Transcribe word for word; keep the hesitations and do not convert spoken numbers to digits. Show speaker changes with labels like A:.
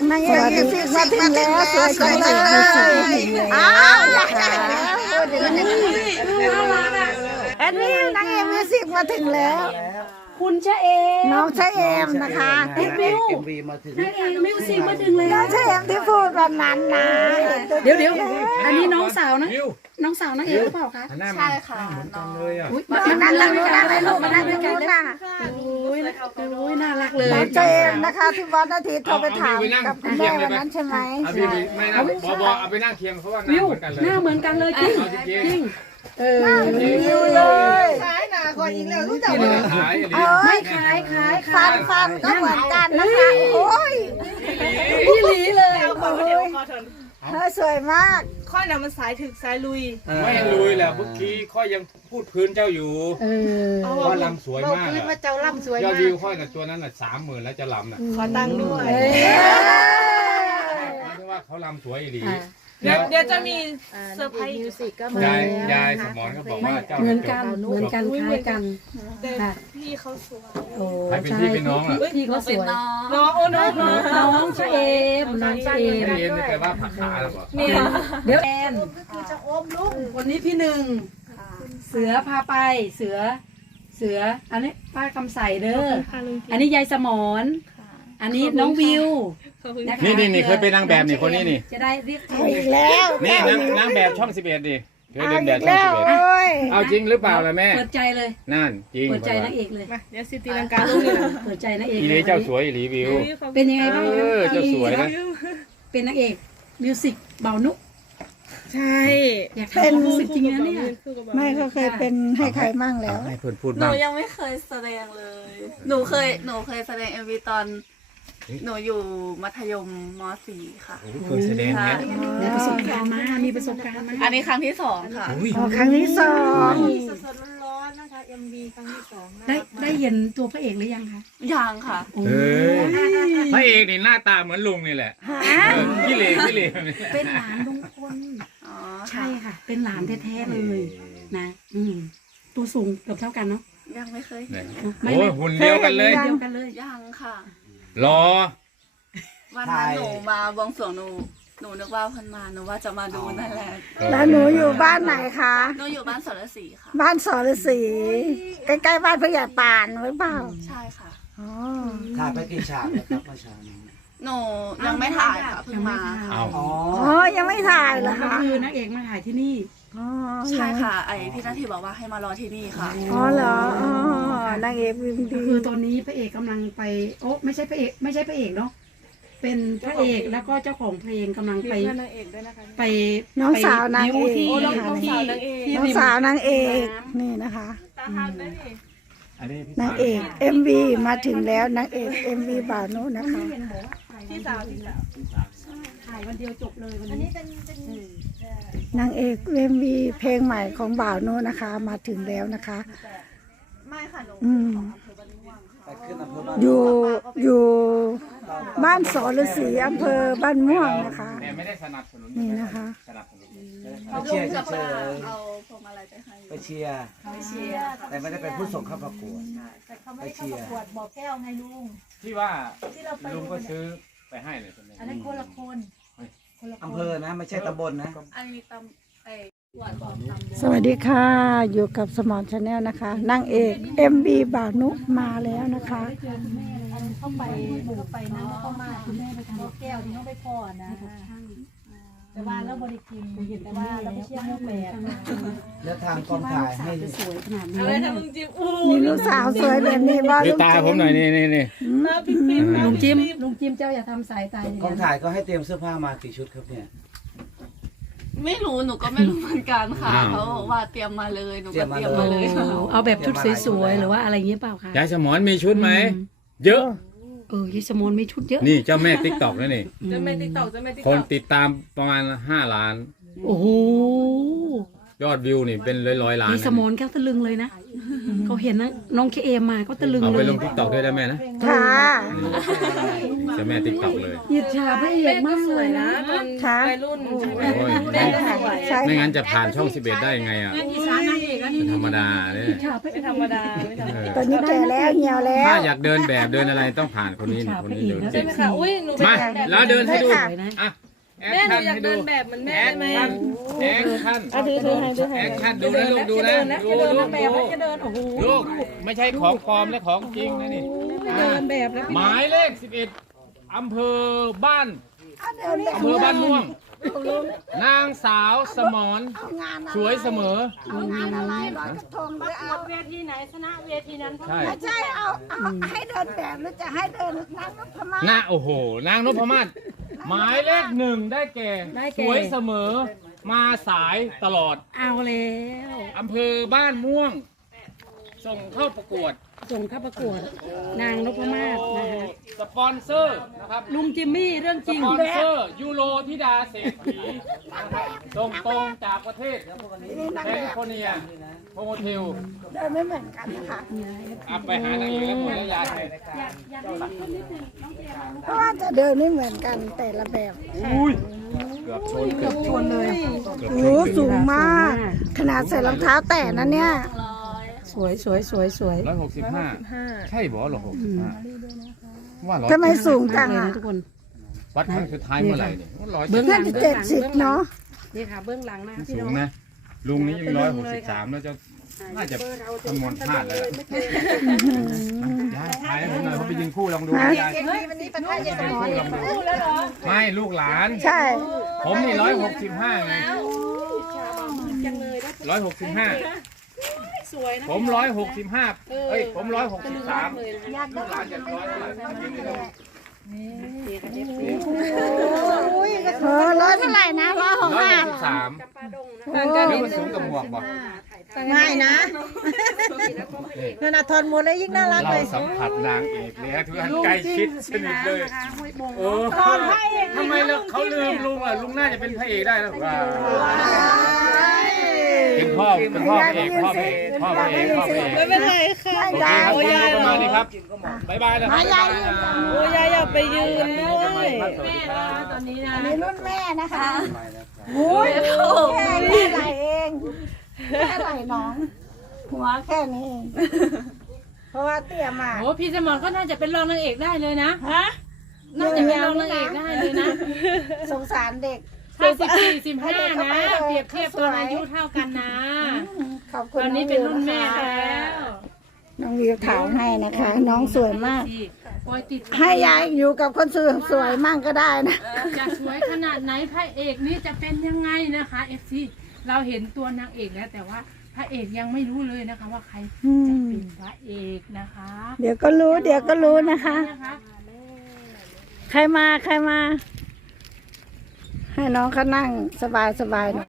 A: นางเอกมิวสิกมาถึงแล้วสวยจังเลยอ้าวอยากได้แล้วแอนนี่นางเอกมิวสิกมาถึงแล้ว
B: คุณชะเอม
A: น้องชะเอมนะคะ
B: เอ็มวิวนักเอกมิวสิกมาถึงแล้ว
A: น้องชะเอมที่พูดวันนั้นนะ
B: เดี๋ยวเดี๋ยวอันนี้น้องสาวนะน้องสาวนางเอกหรือเปล่าคะ
C: ใช่ค่ะน้องเลยอ่ะ
A: มานั่งนั่งนู่นนั่งลูกมานั่งนู่นน่ะ
B: โอ้ยโอ้ยน่ารักเลย
A: น้องชะเอมนะคะที่วันอาทิตย์โทรไปถามกับคุณแม่วันนั้นใช่ไหม
D: เอาพี่ไม่นั่งบอบอเอาไปนั่งเคียงเพราะว่าหน้าเหมือนกันเลย
B: หน้าเหมือนกันเลยจริงจริง
A: เออวิวเลย
C: ขายหนาก่อนอีกแล้วรู้จัก
D: ไม่ได้ขาย
B: ไม่ขายขาย
A: ฟันฟันก็เหมือนกันนะคะโอ้ย
B: พี่หลีเลย
C: เอาขอเทขอเถิน
A: เธอสวยมาก
C: ค่อยน่ะมันสายถึกสายลุย
D: ไม่ลุยแหละเมื่อกี้ค่อยยังพูดพื้นเจ้าอยู่
B: เออ
D: ว่าลำสวยมาก
A: พื้นว่าเจ้าลำสวย
D: ยอ
A: มาก
D: ดวิวค่อยกับตัวนั้นน่ะสามหมื่นแล้วจะลำน่ะ
C: ขอตังค์ด้วย
D: เพราะว่าเขาลำสวยอีหลี
C: เดี๋ยวเดี๋ยวจะมีเซอร์ไพรส์มิวสิกก็มาย
D: ายยายสมรก็บอกว่าเจ้า
B: เหมือนกันเหมือนกันคล้ายกัน
C: แต่พี่เขาสวย
B: โอ้
D: ใครเป็นพี่เป็นน้องอ่ะ
B: พี่เขาสวย
C: น้องโอ้น้อง
B: น้องชะเอมน้องชะเอม
D: ชะเอมนี่แปลว่าผักขาหรือเปล่า
B: เนี่ยเดี๋ยวแอนคือจะอมลูกวันนี้พี่หนึ่งเสือพาไปเสือเสืออันนี้ป้าคำใสเด้ออันนี้ยายสมรอันนี้น้องวิว
D: นี่นี่นี่เคยเป็นนางแบบนี่คนนี้นี่
B: จะได้เรียกถูก
A: อีกแล้ว
D: นี่นางนางแบบช่องสิบเอ็ดดิเคยเดินแบบช่องสิบเอ็ดเอาจริงหรือเปล่าล่ะแม่
B: เปิดใจเลย
D: นั่นจริง
B: เปิดใจนางเอกเลย
C: เดี๋ยวสิตีลังกาลูกเลย
B: เปิดใจนางเอก
D: อีลีเจ้าสวยอีลีวิว
B: เป็นยังไงบ้าง
D: เออเจ้าสวยนะ
B: เป็นนางเอกมิวสิกเบานุ
C: ใช่
B: อยากเป็นมิวสิกจริงนะเนี่ย
A: ไม่เขาเคยเป็นให้ใครมั่งแล้ว
D: ให้เพื่อนพูด
E: หนูยังไม่เคยแสดงเลย หนูเคยหนูเคยแสดงเอ็มวีตอนหนูอยู่มัธยมม .สี่ ค่ะ
D: เคยแสดงเนี่ย
B: มีประสบการณ์มามีประสบการณ์มา
E: อันนี้ครั้งที่สองค่ะ
A: อ๋อครั้งที่สอง
C: สดๆร้อนๆนะคะ เอ็ม วี ครั้งที่สอง
B: ได้ได้เห็นตัวพระเอกหรือยังคะ
E: ยังค่ะ
D: เออพระเอกนี่หน้าตาเหมือนลุงนี่แหละพี่เล่พี่เล่
B: เป็นหลานลุงพลใช่ค่ะเป็นหลานแท้ๆเลยนะอืมตัวสูงเกือบเท่ากันเนาะ
E: ยังไม่เคย
D: โอ้หุ่นเดียวกันเลย
B: เดียวกันเลย
E: ยังค่ะ
D: รอ
E: วันนั้นหนูมาบวงสรวงหนูหนูนึกว่าเพิ่นมาหนูว่าจะมาดูนั่นแหละ
A: แล้วหนูอยู่บ้านไหนคะ
E: หนูอยู่บ้านสรศรีค่ะ
A: บ้านสรศรีใกล้ๆบ้านพญาปานหรือเปล่า
E: ใช่ค่ะ
A: อ๋อ
F: ถ่ายไปกี่ฉากแล้วครับเมื่อเช้านี้
E: หนูยังไม่ถ่ายค่ะเพิ่งมา
D: อ๋
A: อยังไม่ถ่ายเหรอคะ
B: คือนางเอกมาถ่ายที่นี่
E: ใช่ค่ะไอพี่นาทีบอกว่าให้มารอที่นี่ค่ะ
A: อ๋อเหรออ๋อนางเอก
B: คือตอนนี้พระเอกกำลังไปโอ้ไม่ใช่พระเอกไม่ใช่พระเอกเนาะเป็นพระเอกแล้วก็เจ้าของเพลงกำลังไปไป
A: น้องสาวนางเอก
B: ที่
A: น้องสาวนางเอกนี่นะคะนางเอก เอ็ม วี มาถึงแล้วนางเอก เอ็ม วี บ่าวนุนะคะ
C: ที่สาวที่สาว
B: ถ่ายวันเดียวจบเลยวันนี้
A: นางเอก เอ็ม วี เพลงใหม่ของบ่าวนุนะคะมาถึงแล้วนะคะ
E: ไม่ค่ะหนู
A: อืมอยู่อยู่บ้านสรศรีอำเภอบ้านม่วงนะคะนี่นะคะ
F: ไปเชียร์เฉย
E: ๆเอาพวงมาลัยไปให้
F: ไปเชียร์แต่ไม่ได้เป็นผู้ส่งเข้าประกวด
C: ไปเชียร์บอกแก้วไงลุง
D: ที่ว่าลุงก็ซื้อไปให้เลย
C: อันนั้นคนละคน
F: อำเภอนะไม่ใช่ตำบลนะ
E: อันนี้ตำเอ
A: สวัสดีค่ะอยู่กับสมอนชาแนลนะคะนางเอก เอ็ม วี บ่าวนุมาแล้วนะคะ
C: เข้าไปหมู่ไปนะเข้ามาคุณแม่ไปทำแก้วที่น้องไปพ่อนะแต่ว่าเราบริกินแต่ว่าเราไม่เชื่อมุกแบบ
F: แล้วทางกองถ่ายให้
B: สวยขนาดนี้
C: อะไรทำลุงจิมอู้
A: นี่ลูกสาวสวยแบบนี้บ้าง
D: ดูตาผมหน่อยนี่นี่นี่
B: ลุงจิมลุงจิมเจ้าอย่าทำสายตาก
F: องถ่ายก็ให้เตรียมเสื้อผ้ามากี่ชุดครับเนี่ย
E: ไม่รู้หนูก็ไม่รู้เหมือนกันค่ะเขาบอกว่าเตรียมมาเลยหนูก็เตรียมมาเลย
B: เอาแบบชุดสวยๆหรือว่าอะไรเงี้ยเปล่าคะ
D: ยายสมรมีชุดไหมเยอะ
B: เออยายสมรมีชุดเยอะ
D: นี่เจ้าแม่ติ๊กต็อกนั่นนี่
C: เจ้าแม่ติ๊กต็อกเจ้าแม่ติ๊กต็
D: อก
C: ค
D: นติดตามประมาณห้าล้าน
B: โอ้โห
D: ยอดวิวนี่เป็นร้อยร้อยล้าน
B: ยายสมรแก้วตะลึงเลยนะเขาเห็นนะน้องเคเอมมาก็ตะลึงเลย
D: เอาไปลงติ๊กต็อกด้วยได้ไหมนะ
A: ค่ะ
D: เจ้าแม่ติ๊กต็อกเลย
B: อิจฉาพระเอกมากเลยนะ
A: ค่ะ
D: โอ้ย
A: ใช่ค่ะใช่
D: ไม่งั้นจะผ่านช่องสิบเอ็ดได้ยังไงอ่ะ
B: อิจฉานางเอกแล้วนี่
D: เป็นธรรมดาเนี่ย
B: อิจฉาพระเอกธรรมดา
D: เออ
A: ตอนนี้แก่แล้วเหี่ยวแล้ว
D: ถ้าอยากเดินแบบเดินอะไรต้องผ่านคนนี้นี่คนนี้เดิน
B: ใช่
D: เก่ง
B: ไหมคะอุ้ยหนู
D: มาแล้วเดินให้ดู
A: ใช่ค่ะ
D: อ่ะแอค
B: แม่หนู
D: ชั่น
B: อยาก
D: ให้
B: เดิ
D: ดู
B: นแบบเหมือนแม่
D: แอ
B: ได้
D: ค
B: ไหม
D: ชั่นแอคชั่น
A: อ่ะดูดูให้ดูให้
D: แอคชั่นดูนะลูกดูนะดู
B: จะเดิน
D: ดู
B: นะแบบ
D: ดู
B: แล้วจะเดินโอ้โห
D: ลูกไม่ใช่ของปลอมและของจริงนะนี่
B: เดินแบบแล้ว
D: หมายเลขสิบเอ็ดอำเภอบ้านอำเภอบ้านม่วง นางสาวสมรสวยเสมอ
A: งานอะไรลอยกระทงหรือเอา
B: เวทีไหนชนะเวทีนั้น
D: ใช่
A: ไม่ใช่เอาเอาให้เดินแบบหรือจะให้เดินนั่งนพมาศ
D: หน้าโอ้โห นางนพมาศหมายเลขหนึ่งได้แก่ สวยเสมอ มาสายตลอด
B: เอาแล้ว
D: อำเภอบ้านม่วง ส่งเข้าประกวด
B: ส่งเข้าประกวด นางนพมาศนะคะ
D: สปอนเซอร์นะครับ
B: ลุงจิมมี่เรื่อง
D: ส
B: จริง
D: ปอนเซอร์ยูโรธิดาเศรษฐีนะครับส่งตรงจากประเทศแคลิฟอร์เนียโฮเทล
A: เดินไม่เหมือนกันนะคะ
D: อัพไปหานางเอกแล้วหมดแล้วยาย
A: เพราะว่าจะเดินไม่เหมือนกันแต่ละแบบ
D: อุ้ยเกือบชนเกือบชนเลย
A: โอ้โหสูงมาก ขนาดใส่รองเท้าแตะนะเนี่ย
B: สวยสวยสวยสวย
D: ร้อยหกสิบห้าใช่บ่หรอหกสิบห้าว่าร้อย
A: ทำไมสูงจัง
B: เลย
A: อ่ะ
B: นะทุกคน
D: วัดครั้งสุดท้ายเมื่อไหร่เนี่ยร้อย
B: เบื้องหลั
A: น่าง จะเจ็ดสิบเนาะ
B: นี่ค่ะเบื้องหลังนะพี่
D: สู
B: น้
D: ง
B: อง
D: นะลุงนี้ยังร้อยหกสิบสามแล้วจะน่าจะคำนวณพลาดแล้วยายถ่ายให้ผมหน่อยเขาไปยิงคู่ลองดูยายไม่ลูกหลาน
A: ใช่
D: ผมนี่ร้อยหกสิบห้าไงร้อยหกสิบห้าผมร้อยหกสิบห้าเอ้ยผมร้อยหกสิบสามลูกหลานจะร้อยเท่าไหร่ยิงเลย
A: เออร้อยเท่าไหร่นะร้อยหก
D: ร้อย
A: ห้า
D: หกสิบสาม
A: โอ้
D: แล้วมันสูงกับหมวกบ่
C: ไม่นะนานาทอนมูลแล้วยิ่งน่ารัก
D: เรา
C: เลย
D: สัมผัสนางเอกแล้วทุกท่านใกล้ชิดสนิทเลยเออทำไมเราเขาลืมลุงอ่ะลุงน่าจะเป็นพระเอกได้แล้วว่าเป็นพ่อเป็นพ่อพระเอกพ่อพระเอกพ่อพระเอกพ่อพระเอก
C: ไม่เป็นไรค่ะ
D: โอเคครับวันนี้ประมาณนี้ครับบ๊ายบายนะครับบ๊ายบายนะ
C: โอ้ยายอยากไปยืนด้วย
D: สวัสดีครับ
B: ตอนนี้นะ
A: ในรุ่นแม่นะคะ
E: โอ้ยโอ้
A: แค่แค่ไหลเองแค่ไหลน้อง หัวแค่นี้เองเพราะว่าเตี้ยมาก
B: โอ้พี่สมรก็น่าจะเป็นรองนางเอกได้เลยนะฮะน่าจะเป็นรองนางเอกได้เลยนะ
A: สงสารเด็ก
B: ห้าสิบสี่สิบห้านะเปรียบเทียบตอนอายุเท่ากันนะ
A: ขอบคุ
B: ต
A: ณ
B: อน
A: น้
B: นี้
A: อง
B: เป็น
A: วิว
B: รุ่น
A: นะ
B: แม่
A: คะ
B: แล้ว
A: น้องวิวถ่ายให้นะคะ น้องสวยมาก
B: โอ้ยติด
A: ให้ยายอยู่กับคนสวยสวยมั่งก็ได้นะ
B: จะสวยขนาดไหนพระเอกนี่จะเป็นยังไงนะคะเอฟซีเราเห็นตัวนางเอกแล้วแต่ว่าพระเอกยังไม่รู้เลยนะคะว่าใครจะเป็นพระเอกนะคะ
A: เดี๋ยวก็รู้ เดี๋ยวก็รู้นะคะ
B: นะคะ
A: ใครมาใครมา ให้น้องเขานั่งสบายสบายๆหน่อย